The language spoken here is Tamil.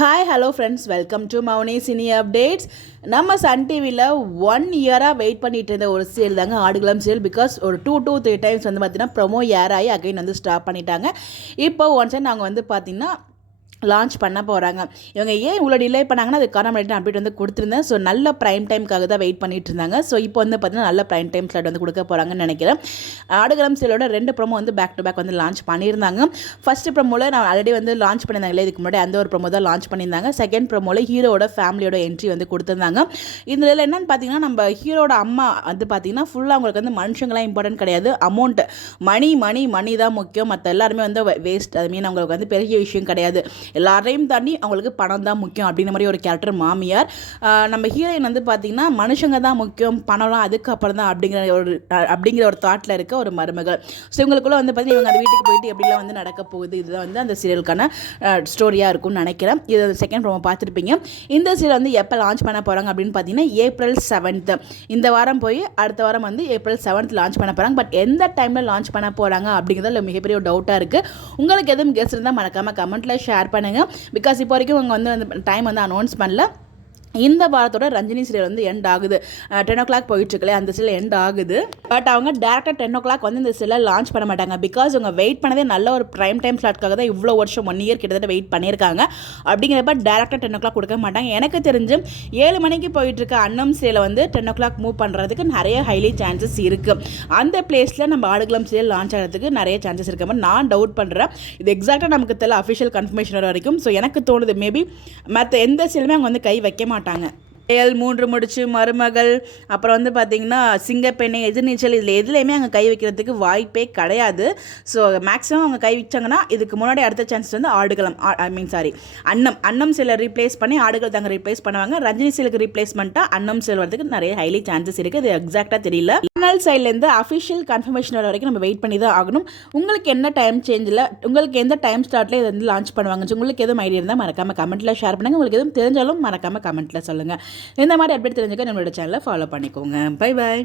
Hi hello friends, welcome to Mouni cine updates. நம்ம சன் டிவியில் 1 இயராக வெயிட் பண்ணிட்டு இருந்த ஒரு சீரியல் தாங்க ஆடுகளம் சீரியல். பிகாஸ் ஒரு 2 to 3 டைம்ஸ் வந்து பார்த்தீங்கன்னா ப்ரொமோ ஏர் ஆகி அகைன் வந்து ஸ்டாப் பண்ணிட்டாங்க. இப்போ ஒன்ஸ் நாங்கள் வந்து பார்த்திங்கன்னா லான்ச் பண்ண போகிறாங்க. இவங்க ஏன் இவ்வளோ டிலே பண்ணாங்கன்னா அதுக்கான அப்டேட் வந்து கொடுத்துருந்தேன். ஸோ நல்ல ப்ரைம் டைமுக்காக தான் வெயிட் பண்ணிட்டு இருந்தாங்க. ஸோ இப்போ வந்து பார்த்தீங்கன்னா நல்ல ப்ரைம் டைம் ஸ்லாட் வந்து கொடுக்க போகிறாங்கன்னு நினைக்கிறேன். ஆடுகளம் சீரியலோட 2 ப்ரோமோ வந்து பேக் டு பேக் வந்து லான்ச் பண்ணியிருந்தாங்க. ஃபஸ்ட்டு ப்ரோமோவில் நான் ஆல்ரெடி வந்து லான்ச் பண்ணியிருந்தாங்களே, இதுக்கு முன்னாடி அந்த ஒரு ப்ரோமோ தான் லான்ச் பண்ணியிருந்தாங்க. செகண்ட் ப்ரோமோவில் ஹீரோட ஃபேமிலியோட என்ட்ரி வந்து கொடுத்துருந்தாங்க. இதில் என்னென்னு பார்த்தீங்கன்னா, நம்ம ஹீரோட அம்மா வந்து பார்த்தீங்கன்னா ஃபுல்லாக அவங்களுக்கு வந்து மனுஷங்களாம் இம்பார்ட்டன்ட் கிடையாது, அமௌண்ட் மணி தான் முக்கியம், மற்ற எல்லாருமே வந்து வேஸ்ட். அது மீன் அவங்களுக்கு வந்து பெரிய விஷயம் கிடையாது, எல்லாரையும் தாண்டி அவங்களுக்கு பணம் தான் முக்கியம் அப்படின்ற மாதிரி ஒரு கேரக்டர் மாமியார். நம்ம ஹீரோயின் வந்து பார்த்திங்கன்னா மனுஷங்க தான் முக்கியம், பணம்லாம் அதுக்கப்புறம் தான் அப்படிங்கிற ஒரு தாட்டில் இருக்க ஒரு மருமகள். ஸோ இவங்களுக்குள்ளே வந்து பார்த்திங்கன்னா இவங்க அந்த வீட்டுக்கு போயிட்டு எப்படிலாம் வந்து நடக்க போகுது, இதுதான் வந்து அந்த சீரியலுக்கான ஸ்டோரியாக இருக்கும்னு நினைக்கிறேன். இது செகண்ட் ப்ரோமோ பார்த்துருப்பீங்க. இந்த சீரியல் வந்து எப்போ லான்ச் பண்ண போகிறாங்க அப்படின்னு பார்த்தீங்கன்னா April 7th. இந்த வாரம் போய் அடுத்த வாரம் வந்து April 7th லான்ச் பண்ண போகிறாங்க. பட் எந்த டைமில் லான்ச் பண்ண போகிறாங்க அப்படிங்கிறதுல மிகப்பெரிய ஒரு டவுட்டாக இருக்குது. உங்களுக்கு எதுவும் கெஸ் இருந்தால் மறக்காமல் கமெண்ட்டில் ஷேர் பண்ணுங்கள். பிகாஸ் இப்போ வரைக்கும் அவங்க வந்து அந்த டைம் வந்து அனௌன்ஸ் பண்ணல. இந்த வாரத்தோட ரஞ்சினி சீரியல் வந்து எண்ட் ஆகுது. 10 o'clock போயிட்டுருக்கல, அந்த சீரியல் எண்ட் ஆகுது. பட் அவங்க டேரெக்டாக 10 o'clock வந்து இந்த சீரியல் லான்ச் பண்ண மாட்டாங்க. பிகாஸ் அவங்க வெயிட் பண்ணதே நல்ல ஒரு ப்ரைம் டைம் ஸ்லாட்காக தான் இவ்வளோ வருஷம் 1 year கிட்டத்தட்ட வெயிட் பண்ணியிருக்காங்க. அப்படிங்கிறப்ப டேரெக்டாக 10 o'clock கொடுக்க மாட்டாங்க. எனக்கு தெரிஞ்சு 7 மணிக்கு போயிட்டுருக்க அன்னம் சீரியலை வந்து 10 o'clock மூவ் பண்ணுறதுக்கு நிறைய ஹைலி சான்சஸ் இருக்குது. அந்த பிளேஸில் நம்ம ஆடுகளம் சீரியல் லான்ச் ஆகிறதுக்கு நிறைய சான்சஸ் இருக்க மாதிரி நான் டவுட் பண்ணுறேன். இது எக்ஸாக்டாக நமக்கு தெரியல, அஃபிஷியல் கன்ஃபர்மேஷன் வரைக்கும். ஸோ எனக்கு தோணுது மேபி மற்ற எந்த சீரியலுமே அவங்க வந்து கை வைக்க மாட்டாங்க. 3 முடிச்சு, மருமகள், அப்புறம் வந்து பார்த்திங்கன்னா சிங்கப்பெண்ணை, எதிர்நீச்சல், இதில் எதுலேயுமே அங்கே கை வைக்கிறதுக்கு வாய்ப்பே கிடையாது. ஸோ மேக்ஸிமம் அவங்க கை வச்சாங்கன்னா இதுக்கு முன்னாடி அடுத்த சான்ஸ் வந்து ஆடுகளம் அன்னம் சில ரீப்ளேஸ் பண்ணி ஆடுகள் தாங்க ரீப்ளேஸ் பண்ணுவாங்க. ரஜினி சிலுக்கு ரீப்ளேஸ்மெண்ட்டாக அன்னம் சில் வரதுக்கு நிறைய ஹைலி சான்சஸ் இருக்குது. இது எக்ஸாக்டாக தெரியல. சேனல் சைட்லேருந்து அஃபிஷியல் கன்ஃபர்மேஷன் வர வரைக்கும் நம்ம வெயிட் பண்ணி தான் ஆகணும். உங்களுக்கு என்ன டைம் சேஞ்சில், உங்களுக்கு எந்த டைம் ஸ்லாட்டில் இதை வந்து லான்ச் பண்ணுவாங்க, உங்களுக்கு எதுவும் ஐடியா இருந்தால் மறக்காமல் கமெண்ட்டில் ஷேர் பண்ணுங்கள். உங்களுக்கு எதுவும் தெரிஞ்சாலும் மறக்காமல் கமெண்ட்டில் சொல்லுங்கள். இந்த மாதிரி அப்டேட் தெரிஞ்சுக்க நம்மளோட சேனலை ஃபாலோ பண்ணிக்கோங்க. Bye bye.